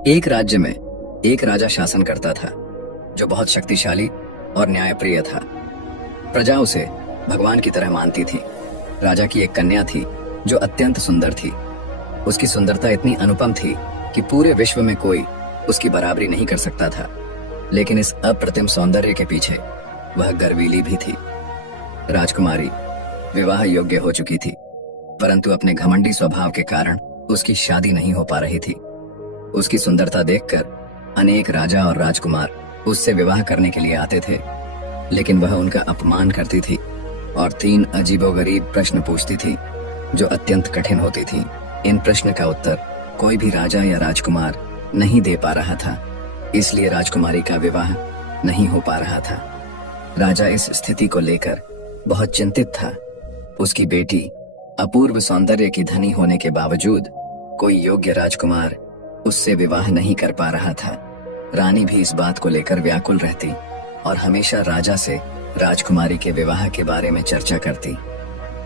एक राज्य में एक राजा शासन करता था जो बहुत शक्तिशाली और न्यायप्रिय था। प्रजा उसे भगवान की तरह मानती थी। राजा की एक कन्या थी जो अत्यंत सुंदर थी। उसकी सुंदरता इतनी अनुपम थी कि पूरे विश्व में कोई उसकी बराबरी नहीं कर सकता था। लेकिन इस अप्रतिम सौंदर्य के पीछे वह गर्वीली भी थी। राजकुमारी विवाह योग्य हो चुकी थी, परंतु अपने घमंडी स्वभाव के कारण उसकी शादी नहीं हो पा रही थी। उसकी सुंदरता देखकर अनेक राजा और राजकुमार उससे विवाह करने के लिए आते थे, लेकिन वह उनका अपमान करती थी और 3 अजीबोगरीब प्रश्न पूछती थी जो अत्यंत कठिन होती थी। इन प्रश्न का उत्तर कोई भी राजा या राजकुमार नहीं दे पा रहा था, इसलिए राजकुमारी का विवाह नहीं हो पा रहा था। राजा इस स्थिति को लेकर बहुत चिंतित था। उसकी बेटी अपूर्व सौंदर्य की धनी होने के बावजूद कोई योग्य राजकुमार उससे विवाह नहीं कर पा रहा था। रानी भी इस बात को लेकर व्याकुल रहती और हमेशा राजा से राजकुमारी के विवाह के बारे में चर्चा करती।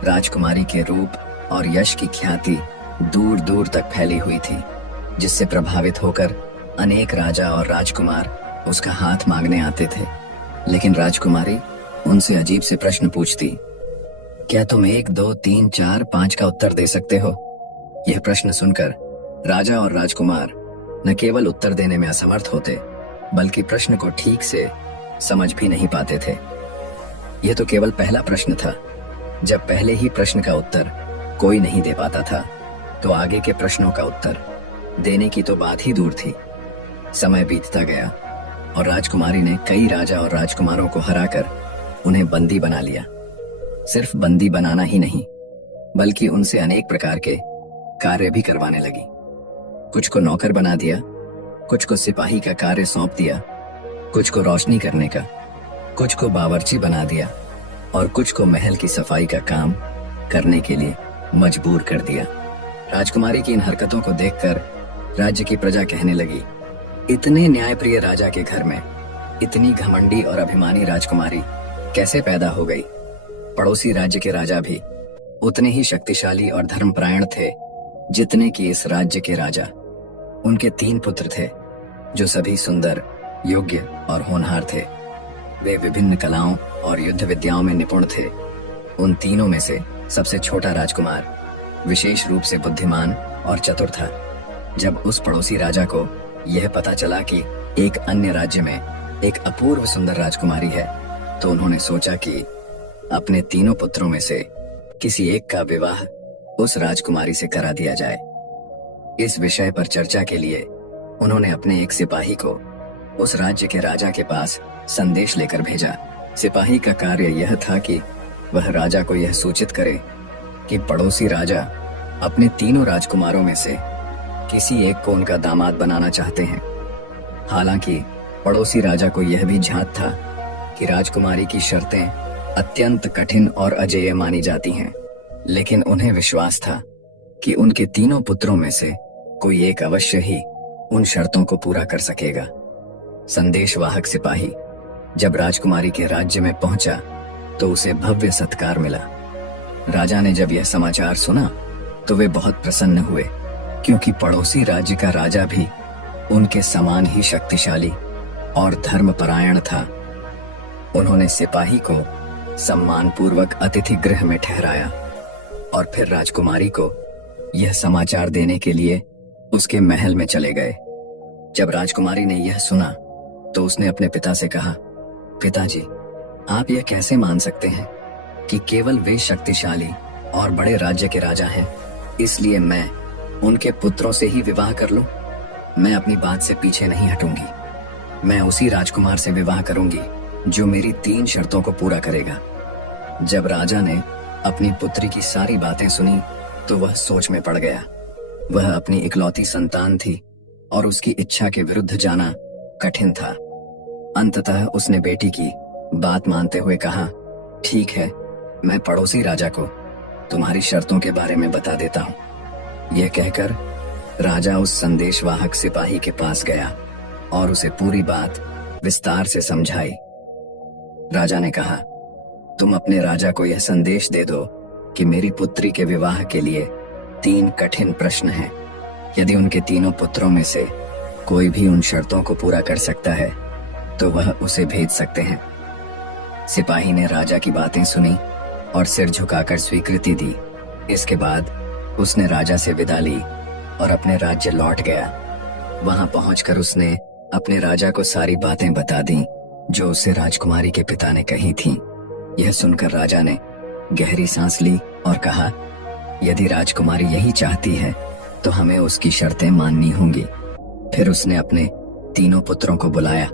राजकुमारी के रूप और यश की ख्याति दूर दूर तक फैली हुई थी, जिससे प्रभावित होकर अनेक राजा और राजकुमार उसका हाथ मांगने आते थे। लेकिन राजकुमारी उनसे अजीब से प्रश्न पूछती। क्या तुम 1, 2, 3, 4, 5 का उत्तर दे सकते हो? यह प्रश्न सुनकर राजा और राजकुमार न केवल उत्तर देने में असमर्थ होते, बल्कि प्रश्न को ठीक से समझ भी नहीं पाते थे। यह तो केवल पहला प्रश्न था। जब पहले ही प्रश्न का उत्तर कोई नहीं दे पाता था, तो आगे के प्रश्नों का उत्तर देने की तो बात ही दूर थी। समय बीतता गया और राजकुमारी ने कई राजा और राजकुमारों को हराकर उन्हें बंदी बना लिया। सिर्फ बंदी बनाना ही नहीं, बल्कि उनसे अनेक प्रकार के कार्य भी करवाने लगी। कुछ को नौकर बना दिया, कुछ को सिपाही का कार्य सौंप दिया, कुछ को रोशनी करने का, कुछ को बावर्ची बना दिया और कुछ को महल की सफाई का काम करने के लिए मजबूर कर दिया। राजकुमारी की इन हरकतों को देखकर राज्य की प्रजा कहने लगी, इतने न्यायप्रिय राजा के घर में इतनी घमंडी और अभिमानी राजकुमारी कैसे पैदा हो गई? पड़ोसी राज्य के राजा भी उतने ही शक्तिशाली और धर्मपरायण थे जितने कि इस राज्य के राजा। उनके 3 पुत्र थे जो सभी सुंदर, योग्य और होनहार थे। वे विभिन्न कलाओं और युद्ध विद्याओं में निपुण थे। उन तीनों में से सबसे छोटा राजकुमार विशेष रूप से बुद्धिमान और चतुर था। जब उस पड़ोसी राजा को यह पता चला कि एक अन्य राज्य में एक अपूर्व सुंदर राजकुमारी है, तो उन्होंने सोचा कि अपने तीनों पुत्रों में से किसी एक का विवाह उस राजकुमारी से करा दिया जाए। इस विषय पर चर्चा के लिए उन्होंने अपने एक सिपाही को उस राज्य के राजा के पास संदेश लेकर भेजा। सिपाही का कार्य यह था कि वह राजा को यह सूचित करे कि पड़ोसी राजा अपने तीनों राजकुमारों में से किसी एक को उनका दामाद बनाना चाहते हैं। हालांकि पड़ोसी राजा को यह भी झांत था कि राजकुमारी की शर्तें अत्यंत कठिन और अजेय मानी जाती हैं, लेकिन उन्हें विश्वास था कि उनके तीनों पुत्रों में से कोई एक अवश्य ही उन शर्तों को पूरा कर सकेगा। संदेशवाहक सिपाही जब राजकुमारी के राज्य में पहुंचा तो उसे भव्य सत्कार मिला। राजा ने जब यह समाचार सुना तो वे बहुत प्रसन्न हुए, क्योंकि पड़ोसी राज्य का राजा भी उनके समान ही शक्तिशाली और धर्मपरायण था। उन्होंने सिपाही को सम्मानपूर्वक अतिथि गृह में ठहराया और फिर राजकुमारी को यह समाचार देने के लिए उसके महल में चले गए। जब राजकुमारी ने यह सुना तो उसने अपने पिता से कहा, पिताजी, आप यह कैसे मान सकते हैं कि केवल वे शक्तिशाली और बड़े राज्य के राजा हैं, इसलिए मैं उनके पुत्रों से ही विवाह कर लूं? मैं अपनी बात से पीछे नहीं हटूंगी। मैं उसी राजकुमार से विवाह करूंगी जो मेरी 3 शर्तों को पूरा करेगा। जब राजा ने अपनी पुत्री की सारी बातें सुनी तो वह सोच में पड़ गया। वह अपनी इकलौती संतान थी और उसकी इच्छा के विरुद्ध जाना कठिन था। अंततः उसने बेटी की बात मानते हुए कहा, ठीक है, मैं पड़ोसी राजा को तुम्हारी शर्तों के बारे में बता देता हूँ। यह कहकर राजा उस संदेशवाहक सिपाही के पास गया और उसे पूरी बात विस्तार से समझाई। राजा ने कहा, तुम अपने राजा को यह संदेश दे दो कि मेरी पुत्री के विवाह के लिए 3 कठिन प्रश्न हैं। यदि उनके तीनों पुत्रों में से कोई भी उन शर्तों को पूरा कर सकता है तो वह उसे भेज सकते हैं। सिपाही ने राजा की बातें सुनी और सिर झुकाकर स्वीकृति दी। इसके बाद उसने राजा से विदा ली और अपने राज्य लौट गया। वहां पहुंचकर उसने अपने राजा को सारी बातें बता दी जो उसे राजकुमारी के पिता ने कही थीं। यह सुनकर राजा ने गहरी सांस ली और कहा, यदि राजकुमारी यही चाहती है तो हमें उसकी शर्तें माननी होंगी। फिर उसने अपने तीनों पुत्रों को बुलाया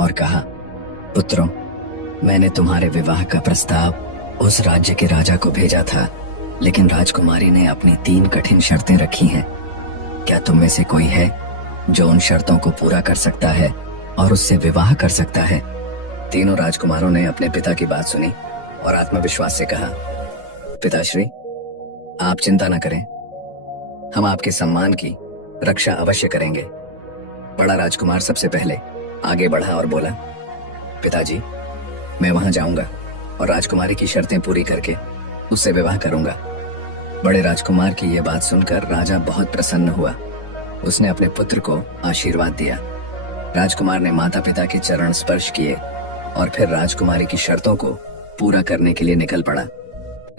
और कहा, पुत्रों, मैंने तुम्हारे विवाह का प्रस्ताव उस राज्य के राजा को भेजा था, लेकिन राजकुमारी ने अपनी 3 कठिन शर्तें रखी हैं। क्या तुम में से कोई है जो उन शर्तों को पूरा कर सकता है और उससे विवाह कर सकता है? तीनों राजकुमारों ने अपने पिता की बात सुनी और आत्मविश्वास से कहा, पिताश्री, आप चिंता न करें, हम आपके सम्मान की रक्षा अवश्य करेंगे। बड़ा राजकुमार सबसे पहले आगे बढ़ा और बोला, पिताजी, मैं वहां जाऊंगा और राजकुमारी की शर्तें पूरी करके उससे विवाह करूंगा। बड़े राजकुमार की यह बात सुनकर राजा बहुत प्रसन्न हुआ। उसने अपने पुत्र को आशीर्वाद दिया। राजकुमार ने माता पिता के चरण स्पर्श किए और फिर राजकुमारी की शर्तों को पूरा करने के लिए निकल पड़ा।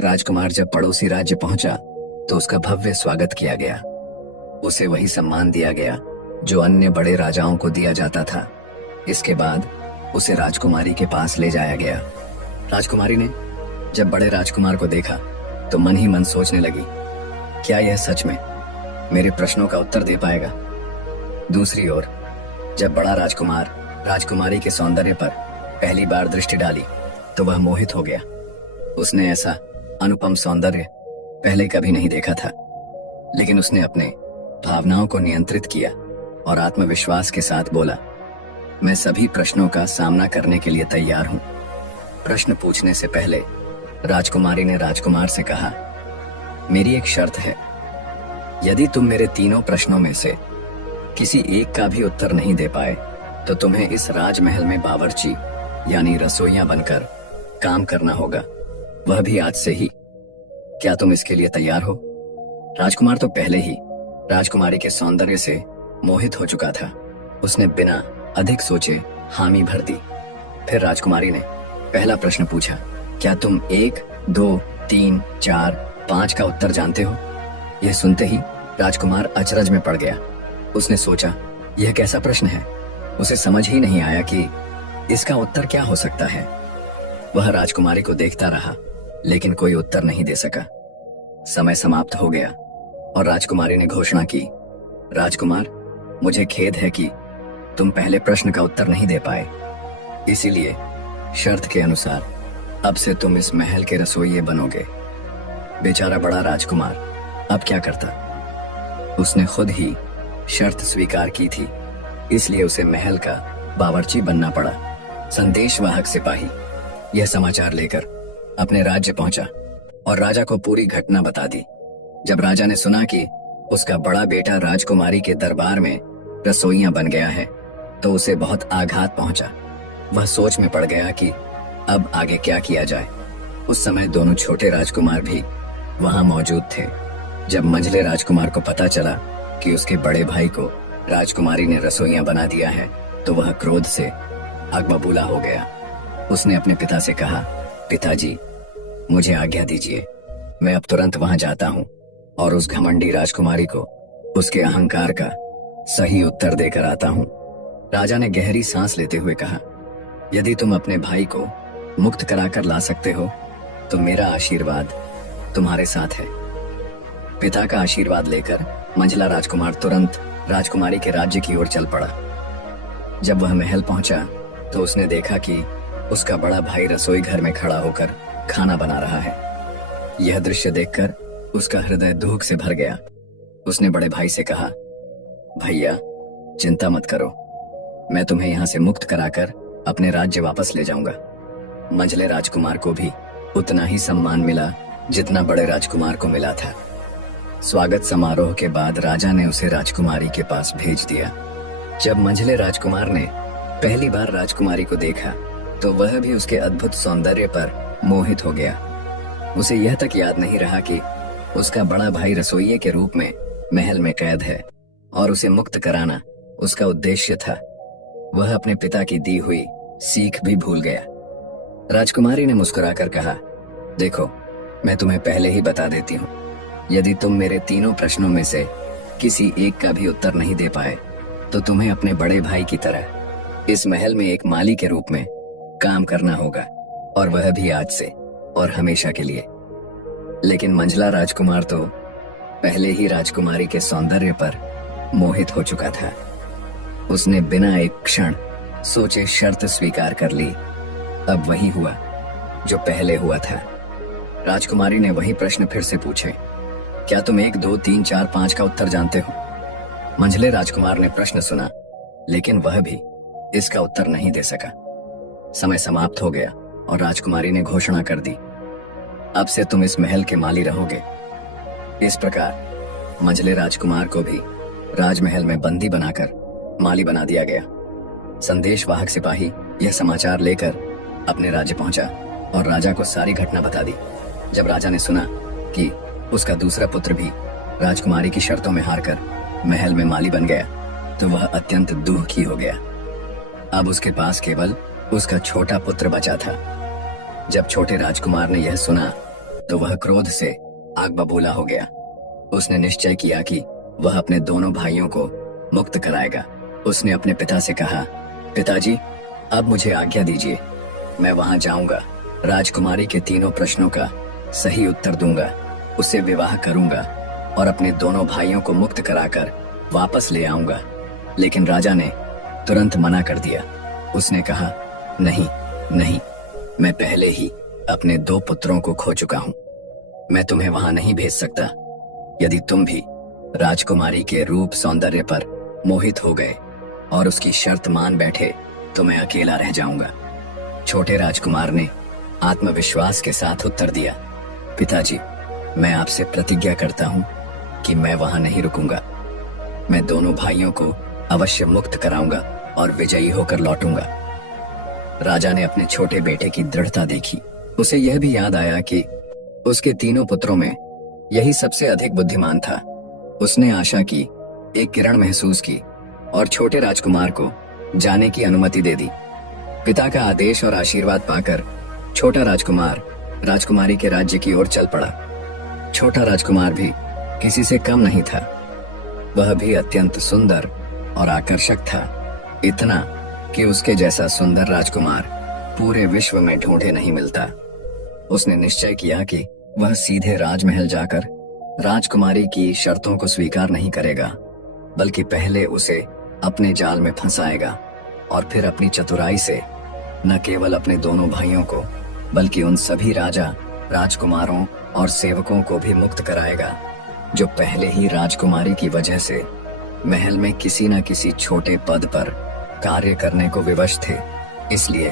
राजकुमार जब पड़ोसी राज्य पहुंचा तो उसका भव्य स्वागत किया गया। उसे वही सम्मान दिया गया जो अन्य बड़े राजाओं को दिया जाता था। इसके बाद उसे राजकुमारी के पास ले जाया गया। राजकुमारी ने जब बड़े राजकुमार को देखा तो मन ही मन सोचने लगी, क्या यह सच में मेरे प्रश्नों का उत्तर दे पाएगा? दूसरी ओर जब बड़ा राजकुमार राजकुमारी के सौंदर्य पर पहली बार दृष्टि डाली तो वह मोहित हो गया। उसने ऐसा अनुपम सौंदर्य पहले कभी नहीं देखा था, लेकिन उसने अपने भावनाओं को नियंत्रित किया और आत्मविश्वास के साथ बोला, मैं सभी प्रश्नों का सामना करने के लिए तैयार हूं। प्रश्न पूछने से पहले राजकुमारी ने राजकुमार से कहा, मेरी एक शर्त है, यदि तुम मेरे तीनों प्रश्नों में से किसी एक का भी उत्तर नहीं दे पाए तो तुम्हें इस राजमहल में बावर्ची यानी रसोइया बनकर काम करना होगा, वह भी आज से ही। क्या तुम इसके लिए तैयार हो? राजकुमार तो पहले ही राजकुमारी के सौंदर्य से मोहित हो चुका था। उसने बिना अधिक सोचे हामी भर दी। फिर राजकुमारी ने पहला प्रश्न पूछा, क्या तुम 1, 2, 3, 4, 5 का उत्तर जानते हो? यह सुनते ही राजकुमार अचरज में पड़ गया। उसने सोचा, यह कैसा प्रश्न है? उसे समझ ही नहीं आया कि इसका उत्तर क्या हो सकता है। वह राजकुमारी को देखता रहा, लेकिन कोई उत्तर नहीं दे सका। समय समाप्त हो गया और राजकुमारी ने घोषणा की, राजकुमार, मुझे खेद है कि तुम पहले प्रश्न का उत्तर नहीं दे पाए, इसीलिए शर्त के अनुसार अब से तुम इस महल के रसोइये बनोगे। बेचारा बड़ा राजकुमार अब क्या करता? उसने खुद ही शर्त स्वीकार की थी, इसलिए उसे महल का बावर्ची बनना पड़ा। संदेशवाहक सिपाही यह समाचार लेकर अपने राज्य पहुंचा और राजा को पूरी घटना बता दी। जब राजा ने सुना कि उसका बड़ा बेटा राजकुमारी के दरबार में रसोइया बन गया है तो उसे बहुत आघात पहुंचा। वह सोच में पड़ गया कि अब आगे क्या किया जाए। उस समय दोनों छोटे राजकुमार भी वहां मौजूद थे। जब मंझले राजकुमार को पता चला कि उसके बड़े भाई को राजकुमारी ने रसोइया बना दिया है तो वह क्रोध से आग बबूला हो गया। उसने अपने पिता से कहा, पिताजी, मुझे आज्ञा दीजिए, मैं अब तुरंत वहां जाता हूं और उस घमंडी राजकुमारी को उसके अहंकार का सही उत्तर देकर आता हूं। राजा ने गहरी सांस लेते हुए कहा, यदि तुम अपने भाई को मुक्त कराकर ला सकते हो तो मेरा आशीर्वाद तुम्हारे साथ है। पिता का आशीर्वाद लेकर मंझला राजकुमार तुरंत राजकुमारी के राज्य की ओर चल पड़ा। जब वह महल पहुंचा तो उसने देखा कि उसका बड़ा भाई रसोई घर में खड़ा होकर खाना बना रहा है। यह दृश्य देखकर उसका हृदय दुख से भर गया। उसने बड़े भाई से कहा, भैया, चिंता मत करो, मैं तुम्हें यहाँ से मुक्त कराकर अपने राज्य वापस ले जाऊंगा। मंझले राजकुमार को भी उतना ही सम्मान मिला जितना बड़े राजकुमार को मिला था। स्वागत समारोह के बाद राजा ने उसे राजकुमारी के पास भेज दिया। जब मंझले राजकुमार ने पहली बार राजकुमारी को देखा तो वह भी उसके अद्भुत सौंदर्य पर मोहित हो गया। उसे यह तक याद नहीं रहा कि उसका बड़ा भाई रसोइये के रूप में महल में कैद है और उसे मुक्त कराना उसका उद्देश्य था। वह अपने पिता की दी हुई सीख भी भूल गया। राजकुमारी ने मुस्कुराकर कहा, देखो, मैं तुम्हें पहले ही बता देती हूँ, यदि तुम मेरे तीनों प्रश्नों में से किसी एक का भी उत्तर नहीं दे पाए तो तुम्हें अपने बड़े भाई की तरह इस महल में एक माली के रूप में काम करना होगा, और वह भी आज से और हमेशा के लिए। लेकिन मंझला राजकुमार तो पहले ही राजकुमारी के सौंदर्य पर मोहित हो चुका था। उसने बिना एक क्षण सोचे शर्त स्वीकार कर ली। अब वही हुआ जो पहले हुआ था। राजकुमारी ने वही प्रश्न फिर से पूछे, क्या तुम 1, 2, 3, 4, 5 का उत्तर जानते हो? मंझले राजकुमार ने प्रश्न सुना, लेकिन वह भी इसका उत्तर नहीं दे सका। समय समाप्त हो गया और राजकुमारी ने घोषणा कर दी, अब से तुम इस महल के माली रहोगे। इस प्रकार मंझले राजकुमार को भी राजमहल में बंदी बनाकर माली बना दिया गया। संदेशवाहक सिपाही यह समाचार लेकर अपने राज्य पहुंचा और राजा को सारी घटना बता दी। जब राजा ने सुना कि उसका दूसरा पुत्र भी राजकुमारी की शर्तों में हारकर महल में माली बन गया, तो वह अत्यंत दुखी हो गया। अब उसके पास केवल उसका छोटा पुत्र बचा था। जब छोटे राजकुमार ने यह सुना तो वह क्रोध से आग बबूला हो गया। उसने निश्चय किया कि वह अपने दोनों भाइयों को मुक्त कराएगा। उसने अपने पिता से कहा, पिताजी, अब मुझे आज्ञा दीजिए, मैं वहां जाऊंगा, राजकुमारी के तीनों प्रश्नों का सही उत्तर दूंगा, उससे विवाह करूंगा और अपने दोनों भाइयों को मुक्त कराकर वापस ले आऊंगा। लेकिन राजा ने तुरंत मना कर दिया। उसने कहा, नहीं नहीं, मैं पहले ही अपने 2 पुत्रों को खो चुका हूं। मैं तुम्हें वहां नहीं भेज सकता। यदि तुम भी राजकुमारी के रूप सौंदर्य पर मोहित हो गए और उसकी शर्त मान बैठे तो मैं अकेला रह जाऊंगा। छोटे राजकुमार ने आत्मविश्वास के साथ उत्तर दिया, पिताजी, मैं आपसे प्रतिज्ञा करता हूं कि मैं वहां नहीं रुकूंगा। मैं दोनों भाइयों को अवश्य मुक्त कराऊंगा और विजयी होकर लौटूंगा। राजा ने अपने छोटे बेटे की दृढ़ता देखी। उसे यह भी याद आया कि उसके तीनों पुत्रों में यही सबसे अधिक बुद्धिमान था। उसने आशा की, एक किरण महसूस की और छोटे राजकुमार को जाने की अनुमति दे दी। पिता का आदेश और आशीर्वाद पाकर छोटा राजकुमार राजकुमारी के राज्य की ओर चल पड़ा। छोटा राजकुमार भी किसी से कम नहीं था। वह भी अत्यंत सुंदर और आकर्षक था, इतना कि उसके जैसा सुंदर राजकुमार पूरे विश्व में ढूंढे नहीं मिलता। उसने निश्चय किया कि वह सीधे राजमहल जाकर राजकुमारी की शर्तों को स्वीकार नहीं करेगा, बल्कि पहले उसे अपने जाल में फंसाएगा और फिर अपनी चतुराई से न केवल अपने दोनों भाइयों को बल्कि उन सभी राजा, राजकुमारों और सेवकों को भी मुक्त कराएगा जो पहले ही राजकुमारी की वजह से महल में किसी न किसी छोटे पद पर कार्य करने को विवश थे। इसलिए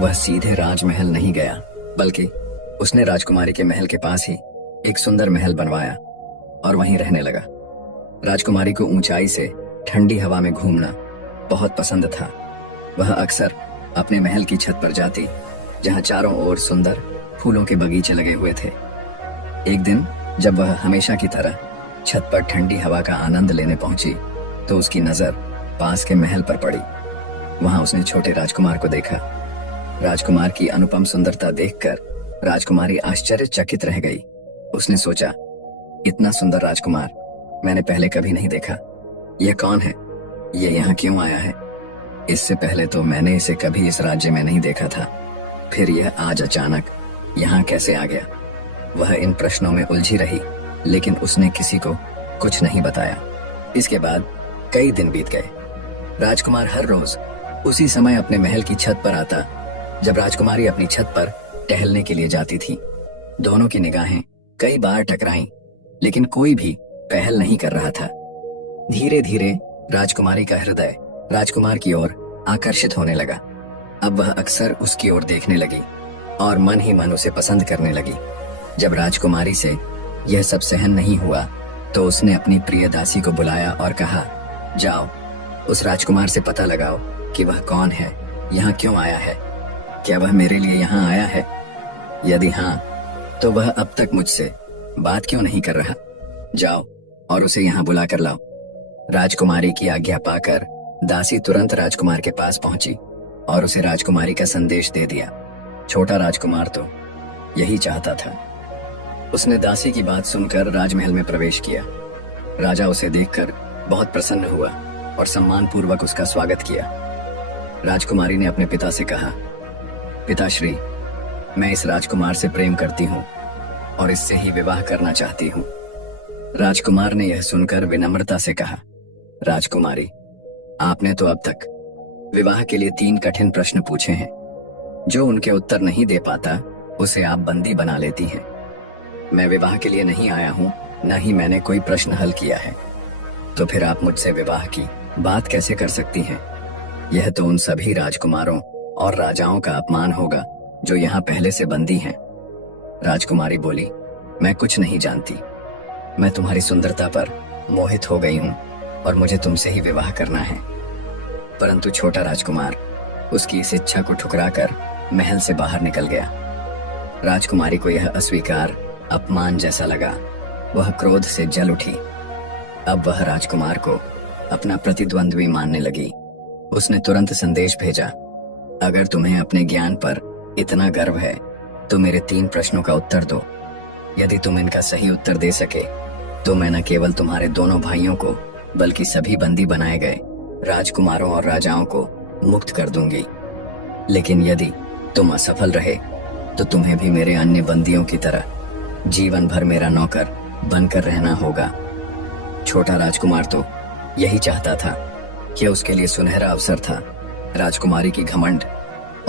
वह सीधे राजमहल नहीं गया, बल्कि उसने राजकुमारी के महल के पास ही एक सुंदर महल बनवाया और वहीं रहने लगा। राजकुमारी को ऊंचाई से ठंडी हवा में घूमना बहुत पसंद था। वह अक्सर अपने महल की छत पर जाती, जहां चारों ओर सुंदर फूलों के बगीचे लगे हुए थे। एक दिन जब वह हमेशा की तरह छत पर ठंडी हवा का आनंद लेने पहुंची, तो उसकी नजर पास के महल पर पड़ी। वहां उसने छोटे राजकुमार को देखा। राजकुमार की अनुपम सुंदरता देखकर राजकुमारी आश्चर्यचकित रह गई। उसने सोचा, इतना सुंदर राजकुमार मैंने पहले कभी नहीं देखा। यह कौन है? यह यहाँ क्यों आया है? इससे पहले तो मैंने इसे कभी इस राज्य में नहीं देखा था, फिर यह आज अचानक यहाँ कैसे आ गया? वह इन प्रश्नों में उलझी रही, लेकिन उसने किसी को कुछ नहीं बताया। इसके बाद कई दिन बीत गए। राजकुमार हर रोज उसी समय अपने महल की छत पर आता, जब राजकुमारी अपनी छत पर टहलने के लिए जाती थी। दोनों की निगाहें कई बार टकराईं, लेकिन कोई भी पहल नहीं कर रहा था। धीरे धीरे राजकुमारी का हृदय राजकुमार की ओर आकर्षित होने लगा। अब वह अक्सर उसकी ओर देखने लगी और मन ही मन उसे पसंद करने लगी। जब राजकुमारी से यह सब सहन नहीं हुआ, तो उसने अपनी प्रिय दासी को बुलाया और कहा, जाओ, उस राजकुमार से पता लगाओ कि वह कौन है, यहाँ क्यों आया है, क्या वह मेरे लिए यहाँ आया है? यदि हाँ, तो वह अब तक मुझसे बात क्यों नहीं कर रहा? जाओ और उसे यहाँ बुला कर लाओ। राजकुमारी की आज्ञा पाकर दासी तुरंत राजकुमार के पास पहुंची और उसे राजकुमारी का संदेश दे दिया। छोटा राजकुमार तो यही चाहता था। उसने दासी की बात सुनकर राजमहल में प्रवेश किया। राजा उसे देखकर बहुत प्रसन्न हुआ और सम्मान पूर्वक उसका स्वागत किया। राजकुमारी ने अपने पिता से कहा, पिताश्री, मैं इस राजकुमार से प्रेम करती हूँ और इससे ही विवाह करना चाहती हूँ। राजकुमार ने यह सुनकर विनम्रता से कहा, राजकुमारी, आपने तो अब तक विवाह के लिए 3 कठिन प्रश्न पूछे हैं। जो उनके उत्तर नहीं दे पाता उसे आप बंदी बना लेती हैं। मैं विवाह के लिए नहीं आया हूँ, न ही मैंने कोई प्रश्न हल किया है। तो फिर आप मुझसे विवाह की बात कैसे कर सकती हैं? यह तो उन सभी राजकुमारों और राजाओं का अपमान होगा जो यहाँ पहले से बंदी हैं। राजकुमारी बोली, मैं कुछ नहीं जानती। मैं तुम्हारी सुंदरता पर मोहित हो गई हूँ और मुझे तुमसे ही विवाह करना है। परंतु छोटा राजकुमार उसकी इस इच्छा को ठुकराकर महल से बाहर निकल गया। राजकुमारी को यह अस्वीकार अपमान जैसा लगा। वह क्रोध से जल उठी। अब वह राजकुमार को अपना प्रतिद्वंद्वी मानने लगी। उसने तुरंत संदेश भेजा, अगर तुम्हें अपने ज्ञान पर इतना गर्व है तो मेरे 3 प्रश्नों का उत्तर दो। यदि तुम इनका सही उत्तर दे सके तो मैं न केवल तुम्हारे दोनों भाइयों को बल्कि सभी बंदी बनाए गए राजकुमारों और राजाओं को मुक्त कर दूंगी। लेकिन यदि तुम असफल रहे तो तुम्हें भी मेरे अन्य बंदियों की तरह जीवन भर मेरा नौकर बनकर रहना होगा। छोटा राजकुमार तो यही चाहता था कि उसके लिए सुनहरा अवसर था राजकुमारी की घमंड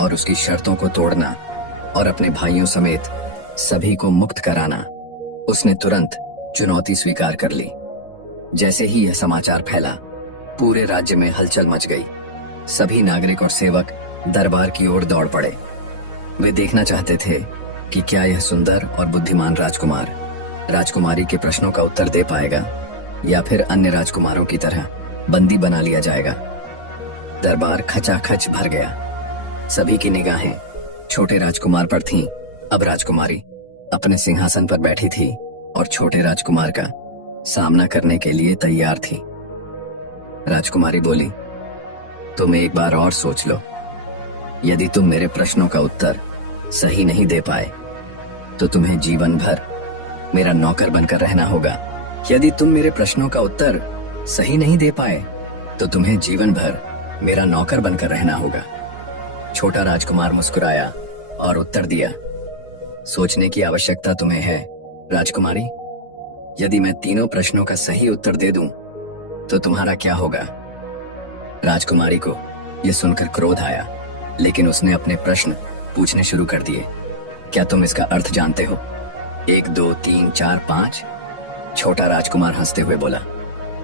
और उसकी शर्तों को तोड़ना और अपने भाइयों समेत सभी को मुक्त कराना। उसने तुरंत चुनौती स्वीकार कर ली। जैसे ही यह समाचार फैला, पूरे राज्य में हलचल मच गई। सभी नागरिक और सेवक दरबार की ओर दौड़ पड़े। वे देखना चाहते थे कि क्या यह सुंदर और बुद्धिमान राजकुमार राजकुमारी के प्रश्नों का उत्तर दे पाएगा या फिर अन्य राजकुमारों की तरह बंदी बना लिया जाएगा। दरबार खचाखच भर गया। सभी की निगाहें छोटे राजकुमार पर थीं। अब राजकुमारी अपने सिंहासन पर बैठी थी और छोटे राजकुमार का सामना करने के लिए तैयार थी। राजकुमारी बोली, तुम एक बार और सोच लो। यदि तुम मेरे प्रश्नों का उत्तर सही नहीं दे पाए तो तुम्हें जीवन भर मेरा नौकर बनकर रहना होगा। यदि तुम मेरे प्रश्नों का उत्तर सही नहीं दे पाए तो तुम्हें जीवन भर मेरा नौकर बनकर रहना होगा। छोटा राजकुमार मुस्कुराया और उत्तर दिया, सोचने की आवश्यकता तुम्हें है राजकुमारी। यदि मैं तीनों प्रश्नों का सही उत्तर दे दूं तो तुम्हारा क्या होगा? राजकुमारी को यह सुनकर क्रोध आया, लेकिन उसने अपने प्रश्न पूछने शुरू कर दिए। क्या तुम इसका अर्थ जानते हो? 1 2 3 4 5। छोटा राजकुमार हंसते हुए बोला,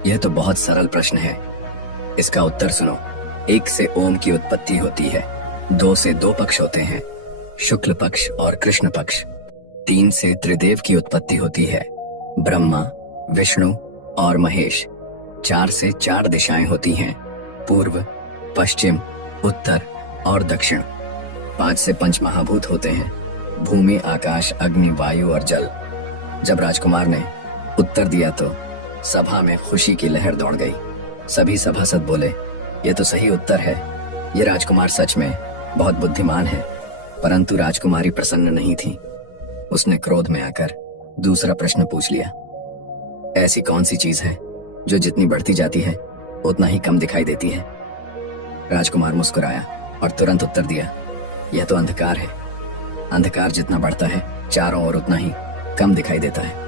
यह तो बहुत सरल प्रश्न है। इसका उत्तर सुनो। 1 से ओम की उत्पत्ति होती है। 2 से 2 पक्ष होते हैं, शुक्ल पक्ष और कृष्ण पक्ष। 3 से त्रिदेव की उत्पत्ति होती है, ब्रह्मा, विष्णु और महेश। 4 से 4 दिशाएं होती हैं, पूर्व, पश्चिम, उत्तर और दक्षिण। 5 से 5 महाभूत होते हैं, भूमि, आकाश, अग्नि, वायु और जल। जब राजकुमार ने उत्तर दिया तो सभा में खुशी की लहर दौड़ गई। सभी सभासद बोले, यह तो सही उत्तर है। यह राजकुमार सच में बहुत बुद्धिमान है। परंतु राजकुमारी प्रसन्न नहीं थी। उसने क्रोध में आकर दूसरा प्रश्न पूछ लिया, ऐसी कौन सी चीज है जो जितनी बढ़ती जाती है उतना ही कम दिखाई देती है? राजकुमार मुस्कुराया और तुरंत उत्तर दिया, यह तो अंधकार है। अंधकार जितना बढ़ता है चारों ओर उतना ही कम दिखाई देता है।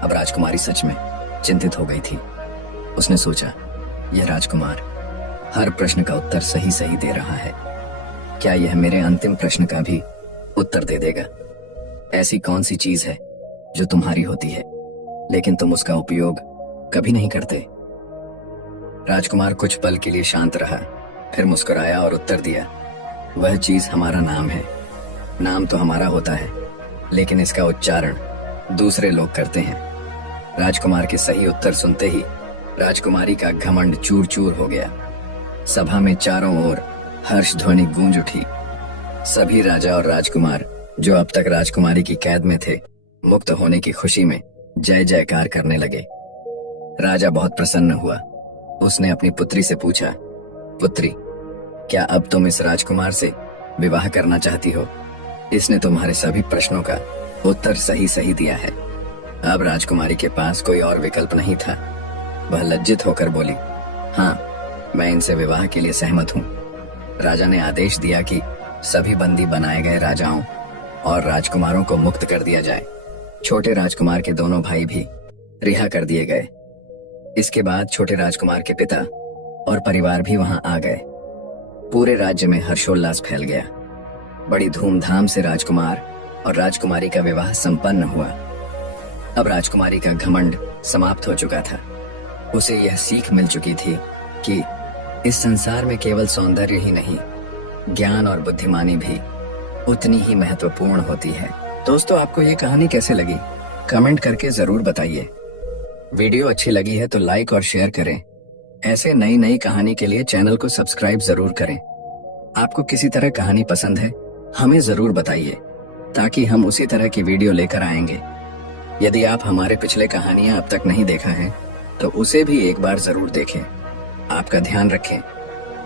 अब राजकुमारी सच में चिंतित हो गई थी। उसने सोचा, यह राजकुमार हर प्रश्न का उत्तर सही सही दे रहा है। क्या यह मेरे अंतिम प्रश्न का भी उत्तर दे देगा? ऐसी कौन सी चीज है जो तुम्हारी होती है लेकिन तुम उसका उपयोग कभी नहीं करते? राजकुमार कुछ पल के लिए शांत रहा, फिर मुस्कुराया और उत्तर दिया, वह चीज हमारा नाम है। नाम तो हमारा होता है लेकिन इसका उच्चारण दूसरे लोग करते हैं। राजकुमार के सही उत्तर सुनते ही राजकुमारी का घमंड चूर चूर हो गया। सभा में चारों ओर हर्ष ध्वनि गूंज उठी। सभी राजा और राजकुमार जो अब तक राजकुमारी की कैद में थे, मुक्त होने की खुशी में जय जयकार करने लगे। राजा बहुत प्रसन्न हुआ। उसने अपनी पुत्री से पूछा, पुत्री, क्या अब तुम इस राजकुमार से विवाह करना चाहती हो? इसने तुम्हारे सभी प्रश्नों का उत्तर सही सही दिया है। अब राजकुमारी के पास कोई और विकल्प नहीं था। वह लज्जित होकर बोली, हाँ, मैं इनसे विवाह के लिए सहमत हूँ। राजा ने आदेश दिया कि सभी बंदी बनाए गए राजाओं और राजकुमारों को मुक्त कर दिया जाए। छोटे राजकुमार के दोनों भाई भी रिहा कर दिए गए। इसके बाद छोटे राजकुमार के पिता और परिवार भी वहां आ गए। पूरे राज्य में हर्षोल्लास फैल गया। बड़ी धूमधाम से राजकुमार और राजकुमारी का विवाह संपन्न हुआ। अब राजकुमारी का घमंड समाप्त हो चुका था। उसे यह सीख मिल चुकी थी कि इस संसार में केवल सौंदर्य ही नहीं, ज्ञान और बुद्धिमानी भी उतनी ही महत्वपूर्ण होती है। दोस्तों, आपको ये कहानी कैसे लगी? कमेंट करके जरूर बताइए। वीडियो अच्छी लगी है तो लाइक और शेयर करें। ऐसे नई नई कहानी के लिए चैनल को सब्सक्राइब जरूर करें। आपको किसी तरह कहानी पसंद है, हमें जरूर बताइए, ताकि हम उसी तरह की वीडियो लेकर आएंगे। यदि आप हमारे पिछले कहानियां अब तक नहीं देखा है तो उसे भी एक बार जरूर देखें। आपका ध्यान रखें,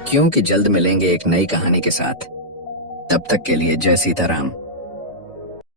क्योंकि जल्द मिलेंगे एक नई कहानी के साथ। तब तक के लिए जय सीताराम।